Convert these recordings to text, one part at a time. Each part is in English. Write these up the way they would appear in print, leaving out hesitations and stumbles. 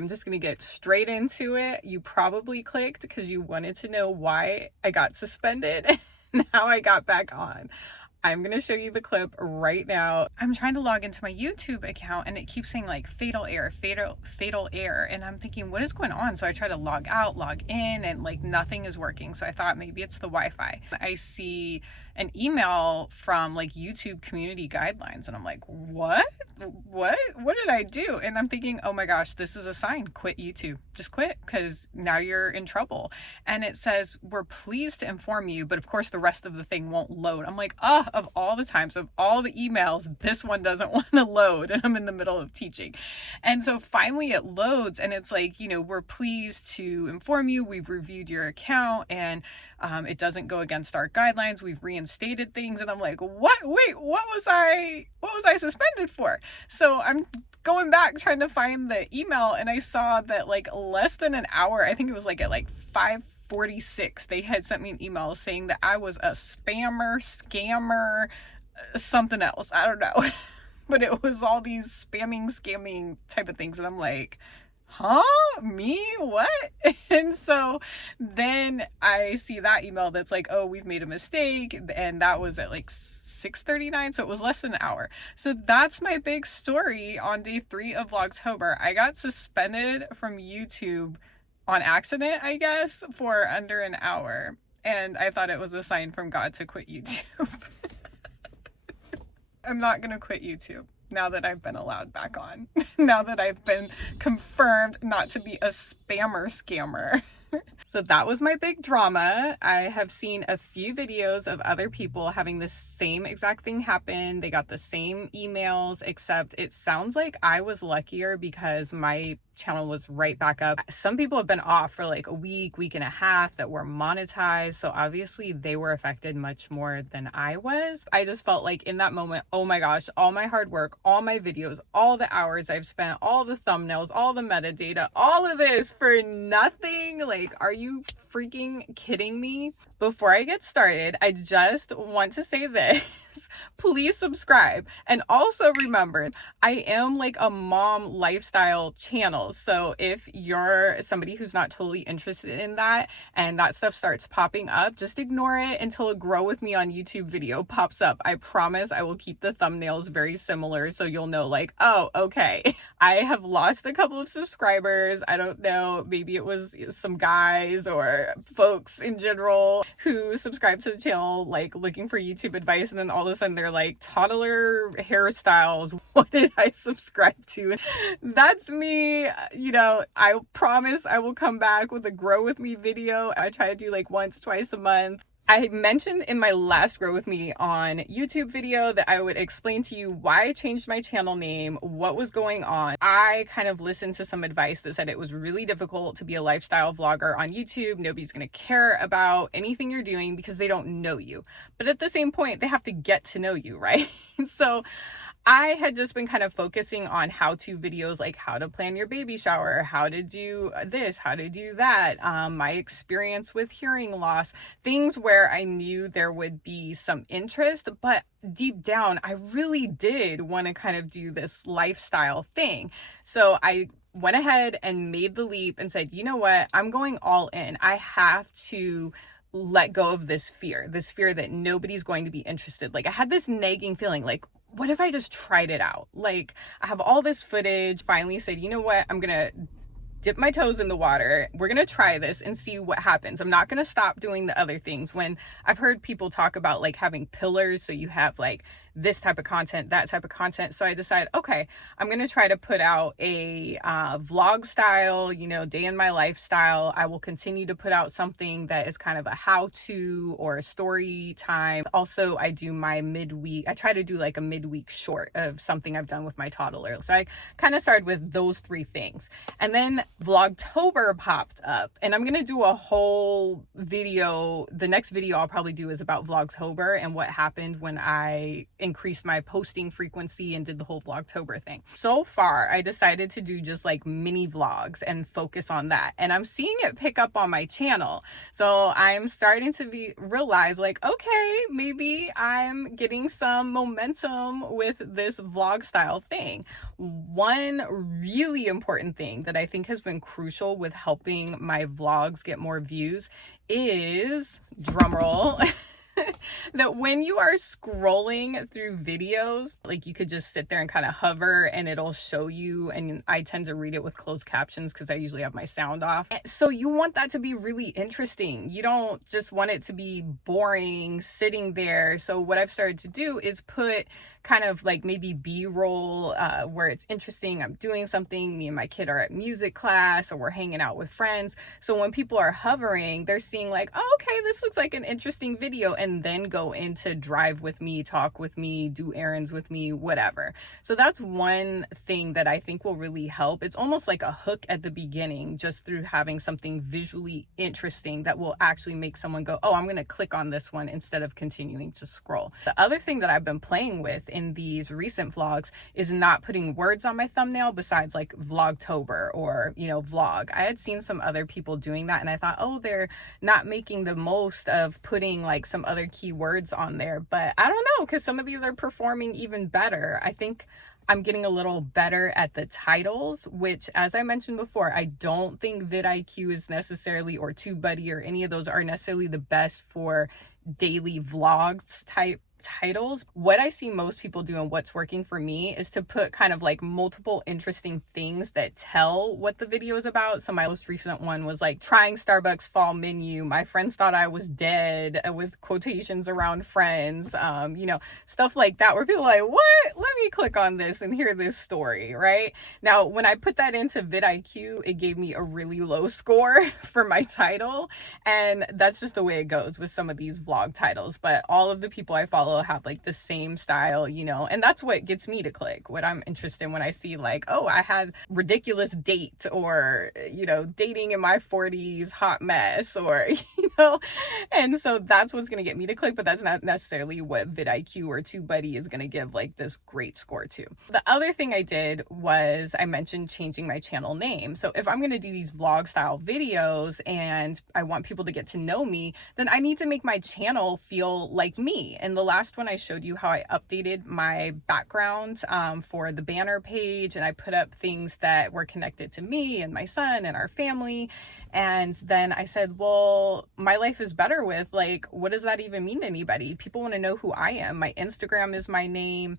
I'm just going to get straight into it. You probably clicked because you wanted to know why I got suspended and how I got back on. I'm going to show you the clip right now. I'm trying to log into my YouTube account and it keeps saying like fatal error, fatal error. And I'm thinking, what is going on? So I try to log out, log in, and like nothing is working. So I thought maybe it's the Wi-Fi. I see an email from like YouTube community guidelines and I'm like, what did I do? And I'm thinking, oh my gosh, this is a sign. Quit YouTube. Just quit, because now you're in trouble. And it says, we're pleased to inform you, but of course the rest of the thing won't load. I'm like, of all the times, of all the emails, this one doesn't want to load, and I'm in the middle of teaching. And so finally it loads and it's like, we're pleased to inform you, we've reviewed your account and it doesn't go against our guidelines, we've reinstated things. And I'm like, what? Wait, what was I suspended for? So I'm going back trying to find the email, and I saw that like less than an hour, I think it was like at like 5:46, they had sent me an email saying that I was a scammer, something else. I don't know. But it was all these scamming type of things. And I'm like, huh? Me? What? And so then I see that email that's like, oh, we've made a mistake. And that was at like 6:39, so it was less than an hour. So that's my big story on day 3 of Vlogtober. I got suspended from YouTube on accident, I guess, for under an hour. And I thought it was a sign from God to quit YouTube. I'm not going to quit YouTube now that I've been allowed back on. Now that I've been confirmed not to be a scammer. So that was my big drama. I have seen a few videos of other people having the same exact thing happen. They got the same emails, except it sounds like I was luckier because my channel was right back up. Some people have been off for like a week and a half that were monetized. So obviously they were affected much more than I was. I just felt like in that moment, oh my gosh, all my hard work, all my videos, all the hours I've spent, all the thumbnails, all the metadata, all of this for nothing. Like, are you freaking kidding me? Before I get started, I just want to say this. Please subscribe. And also remember, I am like a mom lifestyle channel. So if you're somebody who's not totally interested in that and that stuff starts popping up, just ignore it until a Grow With Me on YouTube video pops up. I promise I will keep the thumbnails very similar so you'll know like, oh, okay. I have lost a couple of subscribers. I don't know, maybe it was some guys or folks in general who subscribe to the channel like looking for YouTube advice, and then all of a sudden they're like, toddler hairstyles, what did I subscribe to? That's me. I promise I will come back with a Grow With Me video. I try to do like once, twice a month. I mentioned in my last Grow With Me on YouTube video that I would explain to you why I changed my channel name, what was going on. I kind of listened to some advice that said it was really difficult to be a lifestyle vlogger on YouTube. Nobody's going to care about anything you're doing because they don't know you. But at the same point, they have to get to know you, right? So I had just been kind of focusing on how-to videos, like how to plan your baby shower, how to do this, how to do that, my experience with hearing loss, things where I knew there would be some interest, but deep down, I really did want to kind of do this lifestyle thing. So I went ahead and made the leap and said, you know what, I'm going all in. I have to let go of this fear that nobody's going to be interested. Like I had this nagging feeling like, what if I just tried it out? Like I have all this footage, finally said, you know what, I'm gonna dip my toes in the water. We're gonna try this and see what happens. I'm not gonna stop doing the other things. When I've heard people talk about like having pillars, so you have like this type of content, that type of content. So I decided, okay, I'm going to try to put out a vlog style, day in my lifestyle. I will continue to put out something that is kind of a how-to or a story time. Also, I do my midweek. I try to do like a midweek short of something I've done with my toddler. So I kind of started with those 3 things. And then Vlogtober popped up, and I'm going to do a whole video. The next video I'll probably do is about Vlogtober and what happened when I increased my posting frequency and did the whole Vlogtober thing. So far, I decided to do just like mini vlogs and focus on that. And I'm seeing it pick up on my channel. So I'm starting to realize like, okay, maybe I'm getting some momentum with this vlog style thing. One really important thing that I think has been crucial with helping my vlogs get more views is, drumroll, that when you are scrolling through videos, like you could just sit there and kind of hover and it'll show you, and I tend to read it with closed captions because I usually have my sound off. So you want that to be really interesting. You don't just want it to be boring sitting there. So what I've started to do is put kind of like maybe B-roll where it's interesting. I'm doing something, me and my kid are at music class or we're hanging out with friends. So when people are hovering, they're seeing like, oh, okay, this looks like an interesting video, and then go into drive with me, talk with me, do errands with me, whatever. So that's one thing that I think will really help. It's almost like a hook at the beginning, just through having something visually interesting that will actually make someone go, oh, I'm going to click on this one instead of continuing to scroll. The other thing that I've been playing with in these recent vlogs is not putting words on my thumbnail besides like Vlogtober or, you know, vlog. I had seen some other people doing that and I thought, oh, they're not making the most of putting like some other keywords on there. But I don't know, because some of these are performing even better. I think I'm getting a little better at the titles, which, as I mentioned before, I don't think vidIQ is necessarily, or TubeBuddy or any of those are necessarily the best for daily vlogs type titles. What I see most people do and what's working for me is to put kind of like multiple interesting things that tell what the video is about. So my most recent one was like trying Starbucks fall menu. My friends thought I was dead, with quotations around friends, you know, stuff like that, where people are like, what? Let me click on this and hear this story, right? Now, when I put that into vidIQ, it gave me a really low score for my title. And that's just the way it goes with some of these vlog titles. But all of the people I follow have like the same style, you know, and that's what gets me to click. What I'm interested in when I see like, oh, I had ridiculous date, or, you know, dating in my 40s, hot mess, or, you know, and so that's what's going to get me to click, but that's not necessarily what vidIQ or TubeBuddy is going to give like this great score to. The other thing I did was I mentioned changing my channel name. So if I'm going to do these vlog style videos and I want people to get to know me, then I need to make my channel feel like me. And the last one I showed you how I updated my background for the banner page, and I put up things that were connected to me and my son and our family. And then I said, well, my life is better with, like, what does that even mean to anybody? People want to know who I am. My Instagram is my name.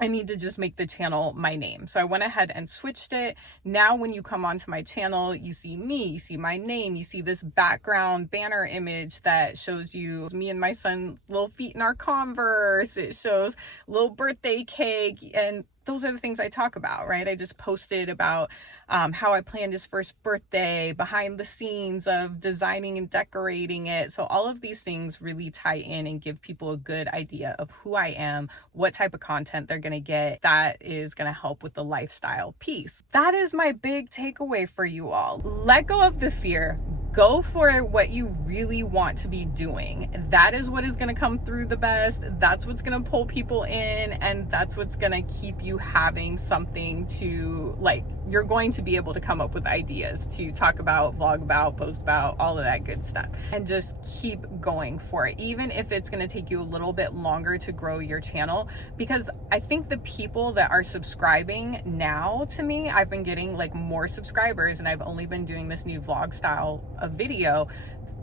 I need to just make the channel my name. So I went ahead and switched it. Now, when you come onto my channel, you see me, you see my name, you see this background banner image that shows you me and my son's little feet in our Converse. It shows little birthday cake, and those are the things I talk about, right? I just posted about how I planned his first birthday, behind the scenes of designing and decorating it. So all of these things really tie in and give people a good idea of who I am, what type of content they're going to get. That is going to help with the lifestyle piece. That is my big takeaway for you all. Let go of the fear. Go for what you really want to be doing. That is what is going to come through the best. That's what's going to pull people in, and that's what's going to keep you having something to, like, you're going to be able to come up with ideas to talk about, vlog about, post about, all of that good stuff, and just keep going for it, even if it's going to take you a little bit longer to grow your channel. Because I think the people that are subscribing now to me, I've been getting like more subscribers, and I've only been doing this new vlog style of video.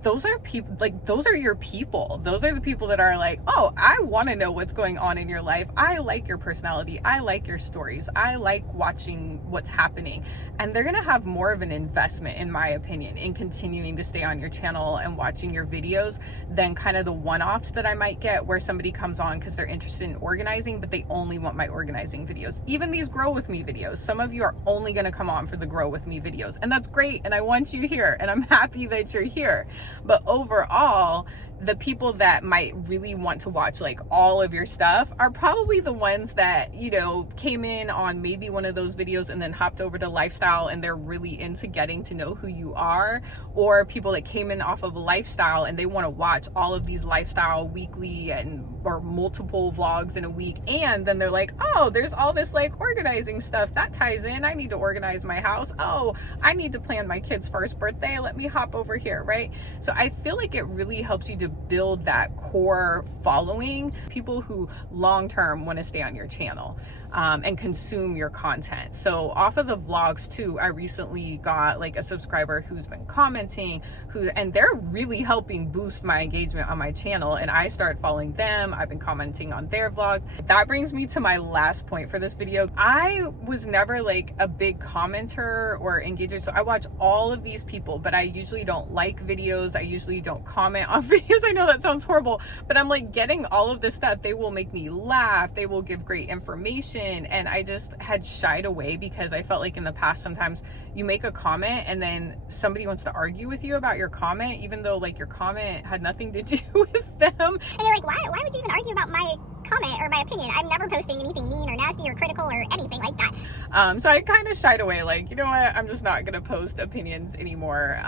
Those are people, like, those are your people. Those are the people that are like, oh, I want to know what's going on in your life. I like your personality. I like your stories. I like watching what's happening. And they're going to have more of an investment, in my opinion, in continuing to stay on your channel and watching your videos than kind of the one-offs that I might get where somebody comes on because they're interested in organizing, but they only want my organizing videos. Even these Grow With Me videos, some of you are only going to come on for the Grow With Me videos. And that's great. And I want you here. And I'm happy that you're here. But overall, the people that might really want to watch like all of your stuff are probably the ones that, you know, came in on maybe one of those videos and then hopped over to lifestyle and they're really into getting to know who you are, or people that came in off of a lifestyle and they want to watch all of these lifestyle weekly and or multiple vlogs in a week, and then they're like, oh, there's all this like organizing stuff that ties in. I need to organize my house. Oh, I need to plan my kid's first birthday. Let me hop over here, right? So I feel like it really helps you to build that core following, people who long-term want to stay on your channel and consume your content. So off of the vlogs too, I recently got like a subscriber who's been commenting, and they're really helping boost my engagement on my channel, and I started following them. I've been commenting on their vlogs. That brings me to my last point for this video. I was never like a big commenter or engager, so I watch all of these people, but I usually don't like videos. I usually don't comment on videos. I know that sounds horrible, but I'm like getting all of this stuff. They will make me laugh. They will give great information. And I just had shied away because I felt like in the past, sometimes you make a comment and then somebody wants to argue with you about your comment, even though like your comment had nothing to do with them. And you're like, why would you even argue about my comment or my opinion? I'm never posting anything mean or nasty or critical or anything like that. So I kind of shied away, like, you know what, I'm just not gonna post opinions anymore.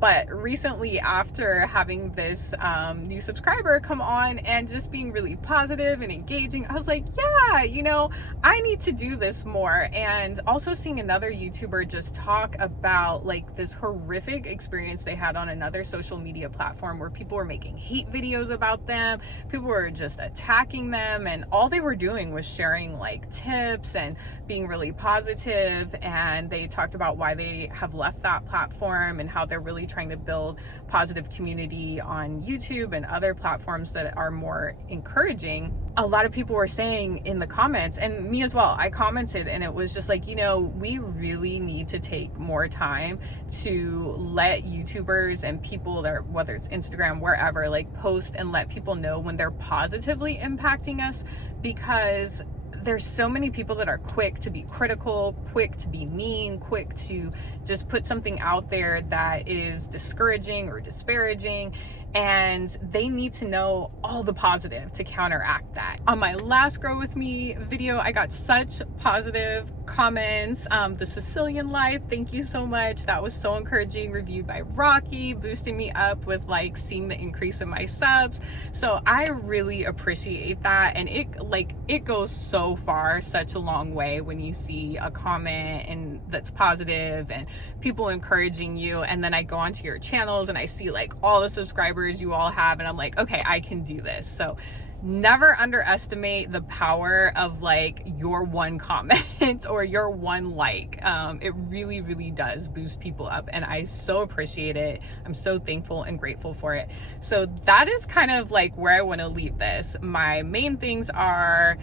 But recently, after having this new subscriber come on and just being really positive and engaging, I was like, yeah, you know, I need to do this more. And also seeing another YouTuber just talk about like this horrific experience they had on another social media platform where people were making hate videos about them, people were just attacking them, and all they were doing was sharing like tips and being really positive. And they talked about why they have left that platform and how they're really trying to build positive community on YouTube and other platforms that are more encouraging. A lot of people were saying in the comments, and me as well, I commented, and it was just like, you know, we really need to take more time to let YouTubers and people that, whether it's Instagram, wherever, like post and let people know when they're positively impacting us, because there's so many people that are quick to be critical, quick to be mean, quick to just put something out there that is discouraging or disparaging, and they need to know all the positive to counteract that. On my last Grow With Me video, I got such positive comments. The Sicilian Life, thank you so much. That was so encouraging. Reviewed by Rocky, boosting me up with like seeing the increase in my subs. So I really appreciate that, and it goes so far, such a long way when you see a comment and that's positive and people encouraging you, and then I go onto your channels and I see like all the subscribers you all have, and I'm like, okay, I can do this. So never underestimate the power of like your one comment or your one like. It really, really does boost people up, and I so appreciate it. I'm so thankful and grateful for it. So that is kind of like where I want to leave this. My main things are,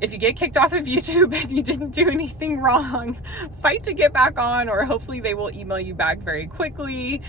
if you get kicked off of YouTube and you didn't do anything wrong, fight to get back on, or hopefully they will email you back very quickly.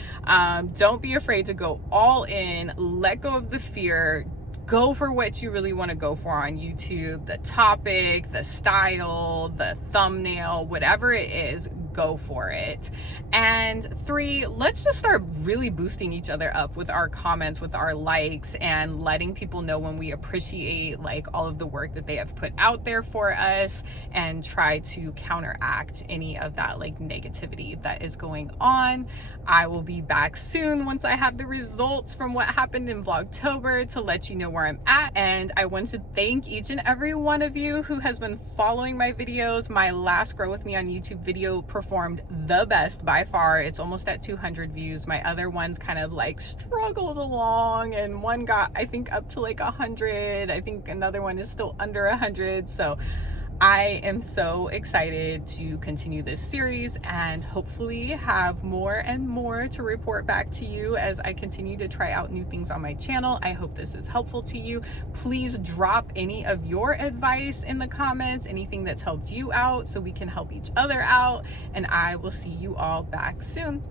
Don't be afraid to go all in, let go of the fear, go for what you really want to go for on YouTube, the topic, the style, the thumbnail, whatever it is, go for it. And 3, let's just start really boosting each other up with our comments, with our likes, and letting people know when we appreciate like all of the work that they have put out there for us, and try to counteract any of that like negativity that is going on. I will be back soon once I have the results from what happened in Vlogtober to let you know where I'm at. And I want to thank each and every one of you who has been following my videos. My last Grow With Me on YouTube video performed the best by far. It's almost at 200 views. My other ones kind of like struggled along, and one got, I think, up to like 100. I think another one is still under 100. So I am so excited to continue this series and hopefully have more and more to report back to you as I continue to try out new things on my channel. I hope this is helpful to you. Please drop any of your advice in the comments, anything that's helped you out, so we can help each other out, and I will see you all back soon.